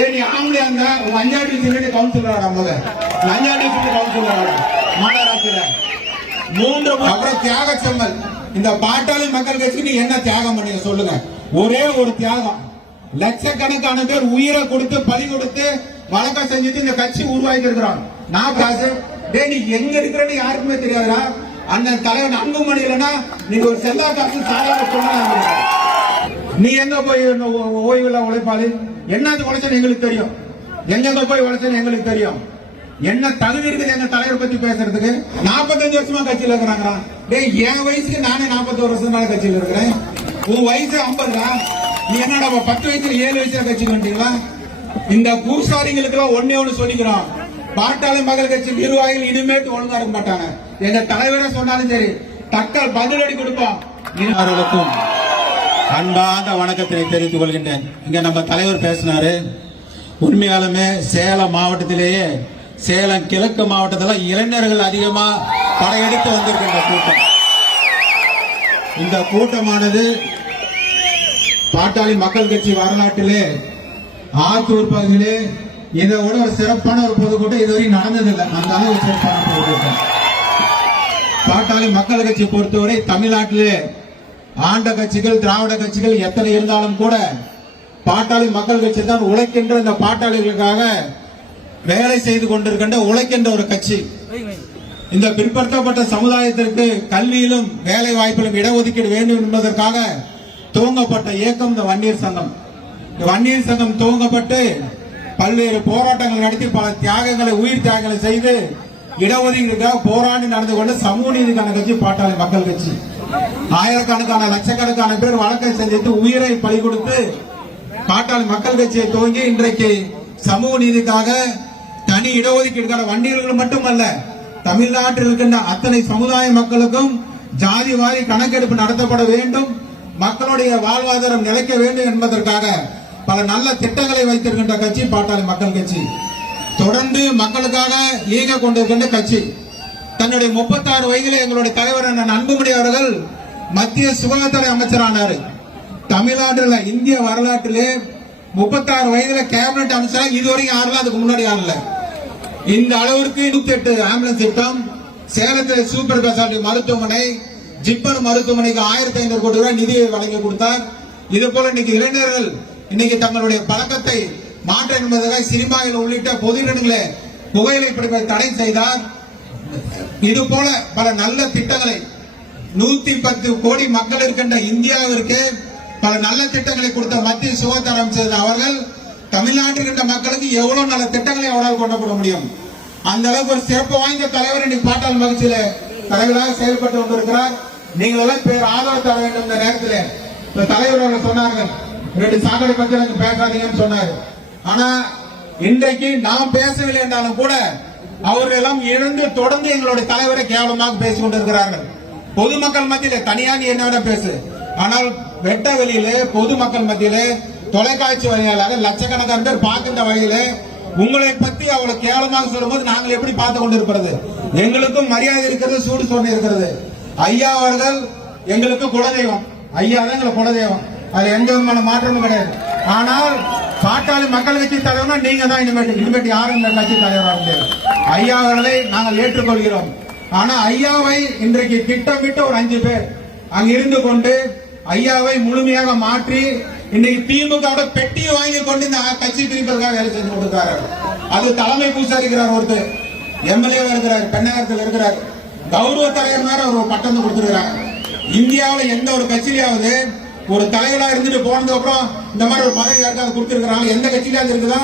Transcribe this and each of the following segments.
ஏய் நீ ஆம்பளையா இருந்தா உங்க அஞ்சாடி சிவனி கவுன்சிலரா முத. அஞ்சாடி சிவனி கவுன்சிலரா மாநகராட்சியில மூன்று அப்புறம் தியாக செம்மல். இந்த பாட்டாளி மக்கள் கட்சி நீ என்ன தியாகம் பண்ணீங்க சொல்லுங்க. ஒரே ஒரு தியாகம். லட்சக்கணக்கான பேர் உயிரை கொடுத்து பலி கொடுத்து வழக்கம் செஞ்சுட்டு இந்த கட்சி உருவாக்கி இருக்கிறோம் நான் காசு. டேய் நீ எங்க இருக்கிறன்னு யாருக்குமே தெரியாதுடா. அண்ணன் தலைவன் அன்புமணி இல்லைன்னா நீங்க ஒரு செல்லா காசு சாதாரண சொன்னா நீ எங்க போய் ஓய்வுல உழைப்பாளி? என்னது உழைச்சன்னு எங்களுக்கு தெரியும். எங்கெங்க போய் உழைச்சன்னு எங்களுக்கு தெரியும். என்ன தகுதி இருக்குது எங்க தலைவர் பத்தி பேசுறதுக்கு 45 வருஷமா கட்சியில இருக்கிறாங்களா டேய் என் வயசுக்கு நானே 41 வருஷம் கட்சியில இருக்கிறேன். உன் வயசு 50 நீ என்னடா பத்து வயசுல ஏழு வயசுல கட்சிக்கு வந்துட்டீங்களா இந்த பூசாரிங்களுக்கு எல்லாம் ஒன்னே ஒண்ணு சொல்லிக்கிறோம். பாட்டாளி மகள் கட்சி நிர்வாகிகள் இனிமேட்டு ஒழுங்கா இருக்க மாட்டாங்க. எங்க தலைவரே சொன்னாலும் சரி தக்க பதிலடி கொடுப்போம். அவர்களுக்கும் அன்பார்ந்த வணக்கத்தினை தெரிவித்துக் கொள்கின்றேன். இங்க நம்ம தலைவர் பேசினாரு. உண்மையாலுமே சேலம் மாவட்டத்திலேயே சேலம் கிழக்கு மாவட்டத்தில் இளைஞர்கள் அதிகமா படையெடுத்து வந்திருக்கின்ற கூட்டம். இந்த கூட்டமானது பாட்டாளி மக்கள் கட்சி வரலாற்றிலே ஆத்தூர் பகுதியிலே இதை விட ஒரு சிறப்பான ஒரு பொதுக்கூட்டம் இதுவரை நடந்ததில்லை. அந்த அளவு சிறப்பான பொதுக்கூட்டம். பாட்டாளி மக்கள் கட்சி பொறுத்தவரை தமிழ்நாட்டிலே ஆண்ட கட்சிகள் திராவிட கட்சிகள் எத்தனை இருந்தாலும் கூட பாட்டாளி மக்கள் கட்சி தான் உழைக்கின்ற இந்த பாட்டாளிகளுக்காக வேலை செய்து கொண்டிருக்கின்ற உழைக்கின்ற ஒரு கட்சி. இந்த பிற்படுத்தப்பட்ட சமுதாயத்திற்கு கல்வியிலும் வேலை வாய்ப்பிலும் இடஒதுக்கீடு வேண்டும் என்பதற்காக துவங்கப்பட்ட இயக்கம் இந்த வன்னியர் சங்கம். இந்த வன்னியர் சங்கம் துவங்கப்பட்டு பல்வேறு போராட்டங்கள் நடத்தி பல தியாகங்களை உயிர் தியாகங்களை செய்து இடஒதுக்கீடுக்காக போராடி நடந்து கொண்டு சமூக நீதிக்கான கட்சி பாட்டாளி மக்கள் கட்சி. ஆயிரக்கணக்கான லட்சக்கணக்கான பேர் வழக்கை செஞ்சுட்டு உயிரை பலி கொடுத்து பாட்டாளி மக்கள் கட்சியை துவங்கி இன்றைக்கு சமூக நீதிக்காக தனி இடஒதுக்கீடுக்கான வண்டியர்கள் மட்டுமல்ல தமிழ்நாட்டில் இருக்கின்ற அத்தனை சமுதாய மக்களுக்கும் ஜாதி வாரி கணக்கெடுப்பு நடத்தப்பட வேண்டும் மக்களுடைய வாழ்வாதாரம் நிலைக்க வேண்டும் என்பதற்காக பல நல்ல திட்டங்களை வைத்திருக்கின்ற கட்சி பாட்டாளி மக்கள் கட்சி. தொடர்ந்து மக்களுக்காக இயங்க கொண்டிருக்கின்ற கட்சி. தன்னுடைய முப்பத்தாறு வயதில் எங்களுடைய தலைவர் அண்ணன் அன்புமணி அவர்கள் மத்திய சுகாதார அமைச்சரானாரு. தமிழ்நாட்டில் இந்திய வரலாற்றிலே முப்பத்தாறு வயதுல கேபினட் அமைச்சரா இதுவரைக்கும் யாரும் அதுக்கு முன்னாடி ஆகல இந்த அளவிற்கு நூத்தி எட்டு ஆம்புலன்ஸ் திட்டம் சேலத்தில் சூப்பர் ஸ்பெஷாலிட்டி மருத்துவமனை ஜிப்மர் மருத்துவமனைக்கு ஆயிரத்தி ஐநூறு கோடி ரூபாய் நிதியை வழங்கி கொடுத்தார். இது போல இன்னைக்கு இளைஞர்கள் இன்னைக்கு தங்களுடைய பழக்கத்தை மாற்ற என்பதற்காக சினிமாவில் உள்ளிட்ட பொது இடங்களில் புகையிலை பிடிப்பை தடை செய்தார். இது போல பல நல்ல திட்டங்களை நூத்தி பத்து கோடி மக்கள் இருக்கின்ற இந்தியாவிற்கு பல நல்ல திட்டங்களை கொடுத்த மத்திய சுகாதார அமைச்சர் அவர்கள் தமிழ்நாட்டில் இருக்கின்ற மக்களுக்கு எவ்வளவு நல்ல திட்டங்களை அவரால் கொண்டு போட முடியும்? அந்த அளவுக்கு ஒரு சிறப்பு வாய்ந்த தலைவர் இன்னைக்கு பாட்டாள் மகிழ்ச்சியில தலைவராக செயல்பட்டு கொண்டிருக்கிறார். நீங்கள் எல்லாம் பேர் ஆதரவு தர வேண்டும் இந்த நேரத்தில். இப்ப தலைவர் அவர்கள் சொன்னார்கள் ரெண்டு சாக்கடை பத்தி எனக்கு பேசாதீங்கன்னு சொன்னார். ஆனா இன்றைக்கு நாம் பேசவில்லை என்றாலும் கூட அவர்கள் எல்லாம் இழந்து தொடர்ந்து எங்களுடைய தலைவரை கேவலமாக பேசிக் கொண்டிருக்கிறார்கள் பொதுமக்கள் மத்தியிலே தனியா நீ என்ன பேசு. ஆனால் வெட்ட வெளியிலே பொதுமக்கள் மத்தியிலே தொலைக்காட்சி வழியாக லட்சக்கணக்கான பேர் பார்க்கின்ற வகையிலே உங்களை பத்தி அவளை கேவலமாக சொல்லும்போது நாங்கள் எப்படி பார்த்து கொண்டிருக்கிறது? எங்களுக்கும் மரியாதை இருக்கிறது சூடு சொன்ன இருக்கிறது. ஐயா அவர்கள் எங்களுக்கு குலதெய்வம். ஐயா தான் எங்களுக்கு குலதெய்வம். அது எந்த விதமான மாற்றமும் கிடையாது. ஆனால் பாட்டாளி மக்கள் கட்சி தலைவர்னா நீங்க தான் இனிமேட்டு. இனிமேட்டு யாரும் இந்த கட்சி தலைவராக முடியாது. ஐயா அவர்களை நாங்கள் ஏற்றுக்கொள்கிறோம். ஆனா ஐயாவை இன்றைக்கு திட்டமிட்டு ஒரு அஞ்சு பேர் அங்க இருந்து கொண்டு ஐயாவை முழுமையாக மாற்றி இன்னைக்கு திமுக பெட்டியை வாங்கி கொண்டு இந்த கட்சி பிரிப்பதற்காக வேலை செஞ்சு கொடுக்கிறார் அது தலைமை பூசாரிக்கிறார் ஒருத்தர். எம்எல்ஏவா இருக்கிறார் பெண்ணகரத்தில் இருக்கிறார். கௌரவ தலைவர் அவர் பட்டம் கொடுத்துருக்கிறார். இந்தியாவில் எந்த ஒரு கட்சியிலாவது ஒரு தலைவரா இருந்துட்டு போனதுக்கு அப்புறம் இந்த மாதிரி ஒரு பதவி யாருக்காவது கொடுத்திருக்கிறாங்க எந்த கட்சியிலாவது இருக்குதா?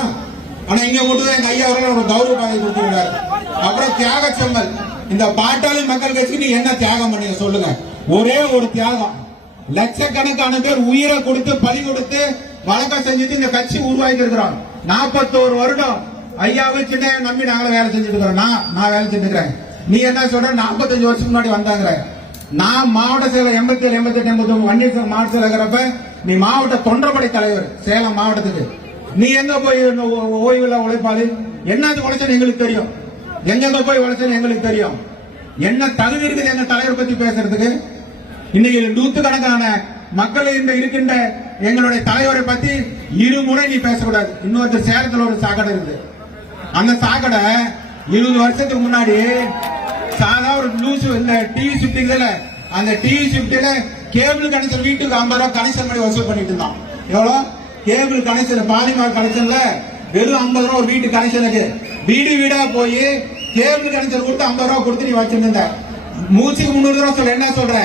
ஆனா இங்க மட்டும் எங்க ஐயா அவர்கள் ஒரு கௌரவ பதவி கொடுத்திருக்கிறார். அப்புறம் தியாக செம்மல். இந்த பாட்டாளி மக்கள் கட்சிக்கு நீ என்ன தியாகம் பண்ணீங்க சொல்லுங்க. ஒரே ஒரு தியாகம். லட்சக்கணக்கான பேர் உயிரை கொடுத்து பலி கொடுத்து வழக்கம் செஞ்சுட்டு இந்த கட்சி உருவாக்கி இருக்கிறோம். நாற்பத்தோரு வருடம் ஐயாவை சின்ன நம்பி நாங்களும் வேலை செஞ்சுட்டு இருக்கிறோம். நான் நான் வேலை செஞ்சுக்கிறேன். நீ என்ன சொல்ற? நாற்பத்தஞ்சு வருஷம் முன்னாடி வந்தாங்க நான் மாவட்ட செயலர் எண்பத்தி ஏழு எண்பத்தி எட்டு எண்பத்தி ஒன்பது வன்னியர் மாவட்ட செயலர் நீ மாவட்ட தொண்டர்படை தலைவர் சேலம் மாவட்டத்துக்கு. நீ எங்க போய் ஓ- ஓய்வுல உழைப்பாளி? என்னது உழைச்சன்னு எங்களுக்கு தெரியும். எங்கெங்க போய் உழைச்சன்னு எங்களுக்கு தெரியும். என்ன தகுதி இருக்குது எங்க தலைவர் பத்தி பேசுறதுக்கு? இன்னைக்கு நூத்து கணக்கான மக்கள் இந்த இருக்கின்ற எங்களுடைய தலைவரை பத்தி இருமுறை நீ பேசக்கூடாது. இன்னொருத்தர் சேலத்துல ஒரு சாக்கடை இருக்குது. அந்த சாக்கடை இருபது வருஷத்துக்கு முன்னாடி சாதாரண ஒரு லூசு இந்த டிவி சுத்திங்கல அந்த டிவி சுத்தில கேபிள் கனெக்ஷன் வீட்டுக்கு ஐம்பது ரூபா கனெக்ஷன் பண்ணி வசூல் பண்ணிட்டு இருந்தான். எவ்வளோ? கேபிள் கனெக்ஷன் பாலிமார் கனெக்ஷன்ல வெறும் ஐம்பது ரூபா ஒரு வீட்டு கனெக்ஷனுக்கு வீடு வீடா போய் கேபிள் கனெக்ஷன் கொடுத்து ஐம்பது ரூபா கொடுத்து நீ வச்சிருந்த மூச்சுக்கு முன்னூறு ரூபா சொல்ல என்ன சொல்ற?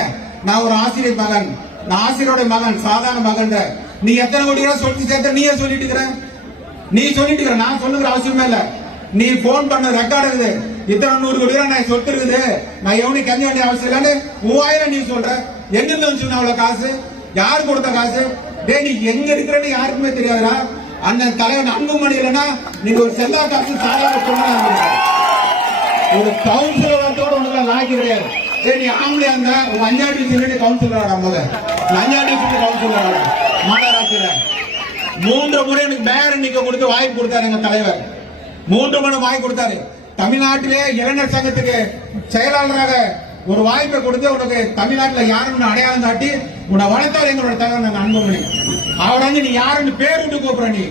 நான் ஒரு ஆசிரியர் மகன். நான் ஆசிரியரோட மகன் சாதாரண மகன் நீ எத்தனை கோடி ரூபா சொல்லி சேர்த்த நீயே சொல்லிட்டு இருக்கிற? நீ சொல்லிட்டு இருக்கிற நான் சொல்லுங்கிற அவசியமே இல்லை. நீ போன் பண்ண ரெக்கார்டு இருக்குது. இத்தனை நூறு கோடி ரூபாய் நான் சொத்து இருக்குது. நான் எவனையும் கம்மி வேண்டிய அவசியம் இல்லைன்னு மூவாயிரம் நீ சொல்ற. எங்க இருந்து வந்துச்சு அவ்வளவு காசு? யார் கொடுத்த காசு? டே நீ எங்க இருக்கிறன்னு யாருக்குமே தெரியாதுடா. அண்ணன் தலைவன் அன்புமணி இல்லைன்னா நீங்க ஒரு செல்லா காசு சாதாரண சொன்னா ஒரு கவுன்சிலரோட உனக்கு லாக்கி கிடையாது. சரி நீ ஆம்பளை அந்த உன் அஞ்சாடி சொல்லிட்டு கவுன்சிலர் முத அஞ்சாடி சொல்லி கவுன்சிலர் ஆட. மாநகராட்சியில. மூன்று முறை எனக்கு மேயர் நிக்க கொடுத்து வாய்ப்பு கொடுத்தாரு எங்க தலைவர். மூன்று முறை வாய் கொடுத்தாரு. தமிழ்நாட்டிலே இளைஞர் சங்கத்துக்கு செயலாளராக ஒரு வாய்ப்பை கொடுத்து உனக்கு தமிழ்நாட்டில் யாருன்னு அடையாளம் காட்டி உன்னை வளர்த்தவர் எங்களோட தலைவர் நாங்கள் அன்பு அவரை வந்து நீ யாருன்னு பேர் விட்டு கூப்பிடுற நீ.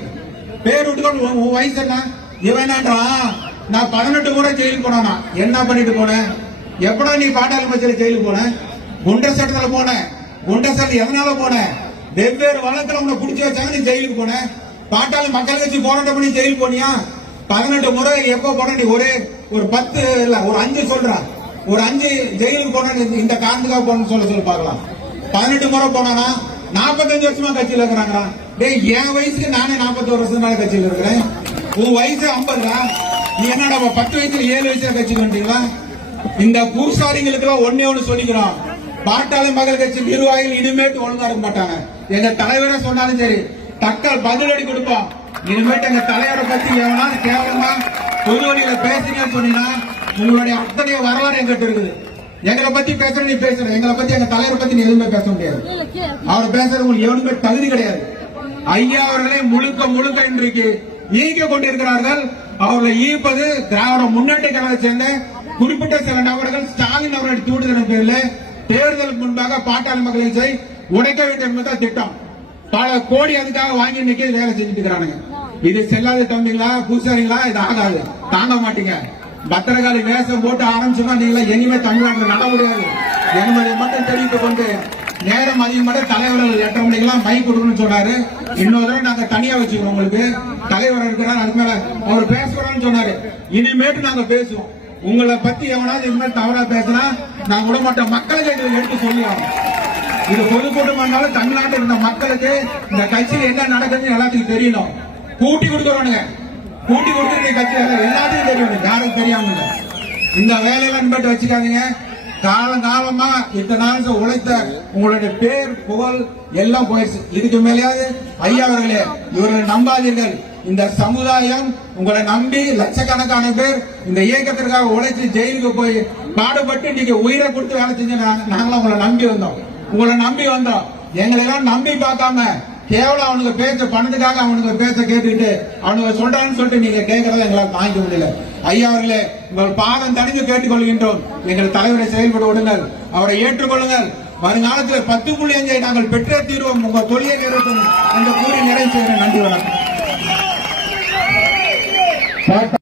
பேர் விட்டு உன் வயசு என்ன? இவன் என்னன்றான் நான் பதினெட்டு முறை ஜெயிலுக்கு போனா என்ன பண்ணிட்டு போனேன் எப்படா நீ பாட்டாளி ஜெயிலுக்கு போன? குண்டர் சட்டத்துல போனேன் குண்டர் சட்டம் எதனால போனேன் வெவ்வேறு வழக்குல உன்னை பிடிச்சி வச்சாங்க நீ ஜெயிலுக்கு போனேன் பாட்டாளி மக்கள் கட்சி போராட்டம் பண்ணி ஜெயிலுக்கு போனியா? பதினெட்டு முறை எப்ப போன ஒரே ஒரு பத்து இல்ல ஒரு அஞ்சு சொல்றான். ஒரு அஞ்சு ஜெயிலுக்கு போன இந்த காரணத்துக்காக போன சொல்ல சொல்லி பார்க்கலாம். பதினெட்டு முறை போனானா நாற்பத்தஞ்சு வருஷமா கட்சியில் இருக்கிறாங்க டேய் என் வயசுக்கு நானே நாற்பத்தோரு வருஷம் கட்சியில் இருக்கிறேன். உன் வயசு ஐம்பதுடா. நீ என்னடா பத்து வயசுல ஏழு வயசுல கட்சிக்கு வந்துட்டீங்களா? இந்த பூசாரிங்களுக்கு எல்லாம் ஒன்னே ஒண்ணு சொல்லிக்கிறோம். பாட்டாளி மகள் கட்சி நிர்வாகிகள் இனிமேட்டு ஒழுங்கா இருக்க மாட்டாங்க. எங்க தலைவரே சொன்னாலும் சரி தக்கால் பதிலடி கொடுப்பான். இனிமேட்டு எங்க தலைவரை பத்தி எவனாலும் கேவலமா பொது வழியில பேசுறீங்கன்னு சொன்னீங்கன்னா உங்களுடைய அத்தனை வரலாறு எங்கிட்ட இருக்குது. எங்களை பத்தி பேசுற நீ பேசுற. எங்களை பத்தி எங்க தலைவரை பத்தி நீ எதுவுமே பேச முடியாது. அவர் பேசுறது உங்களுக்கு எவனுமே தகுதி கிடையாது. ஐயா அவர்களே முழுக்க முழுக்க இன்றைக்கு ஈர்க்க கொண்டிருக்கிறார்கள். அவர்களை ஈர்ப்பது திராவிட முன்னேற்ற கழகத்தை சேர்ந்த குறிப்பிட்ட சில நபர்கள் ஸ்டாலின் அவர்கள் தூண்டுதல் பேரில் தேர்தலுக்கு முன்பாக பாட்டாளி மக்களை உடைக்க வேண்டும் என்பதுதான் திட்டம். பல கோடி அதுக்காக வாங்கி இன்னைக்கு வேலை செஞ்சுட்டு இருக்கிறானுங்க. இது செல்லாத தம்பிங்களா பூசாரிங்களா இது ஆகாது. தாங்க மாட்டீங்க. பத்திரகாளி வேஷம் போட்டு ஆரம்பிச்சோம்னா நீங்களா இனிமே தமிழ்நாட்டில் நட முடியாது. என்பதை மட்டும் தெரிவித்துக் கொண்டு நேரம் அதிகமாக தலைவர்கள் எட்டரை மணிக்கெல்லாம் மை கொடுக்கணும்னு சொன்னாரு. இன்னொரு தடவை நாங்க தனியா வச்சுக்கிறோம் உங்களுக்கு. தலைவர் இருக்கிறார் அதுக்கு மேல அவர் பேசுறோம்னு சொன்னாரு. இனிமேட்டு நாங்க பேசுவோம். உங்களை பத்தி எவனாவது இனிமேல் தவறா பேசினா நான் விட மாட்டோம் மக்களுக்கு எடுத்து சொல்லி இது பொதுக்கூட்டம் பண்ணாலும் தமிழ்நாட்டில் இருந்த மக்களுக்கு இந்த கட்சியில் என்ன நடக்குதுன்னு எல்லாத்துக்கும் தெரியணும். கூட்டி கொடுக்கறானுங்க கூட்டி கொடுத்து கட்சி எல்லாத்துக்கும் தெரியணும். யாரும் தெரியாம இந்த வேலையில நண்பட்டு வச்சுக்காதீங்க. காலம் காலமா இத்தனை நாள் உழைத்த உங்களுடைய பேர் புகழ் எல்லாம் போயிடுச்சு. இதுக்கு மேலேயாவது ஐயா அவர்களே இவர்களை நம்பாதீர்கள். இந்த சமுதாயம் உங்களை நம்பி லட்சக்கணக்கான பேர் இந்த இயக்கத்திற்காக உழைச்சு ஜெயிலுக்கு போய் பாடுபட்டு நீங்க உயிரை கொடுத்து வேலை செஞ்சு நாங்களாம் உங்களை நம்பி வந்தோம். உங்களை நம்பி வந்தோம். எங்களை எல்லாம் நம்பி பார்க்காம கேவலம் அவனுக்கு பேச்ச பணத்துக்காக அவனுக்கு பேச கேட்டுக்கிட்டு அவனுக்கு சொல்றான்னு சொல்லிட்டு நீங்க கேட்கறத எங்களால் தாங்கிக்க முடியல. ஐயா அவர்களே உங்கள் பாதம் தணிந்து கேட்டுக்கொள்கின்றோம். எங்கள் தலைவரை செயல்பட விடுங்கள். அவரை ஏற்றுக்கொள்ளுங்கள். வருங்காலத்தில் பத்து புள்ளி அஞ்சை நாங்கள் பெற்றே தீர்வோம். உங்க தொழிலை நிறைவேற்றும். என்று கூறி நிறைவு செய்கிறேன். நன்றி வணக்கம்.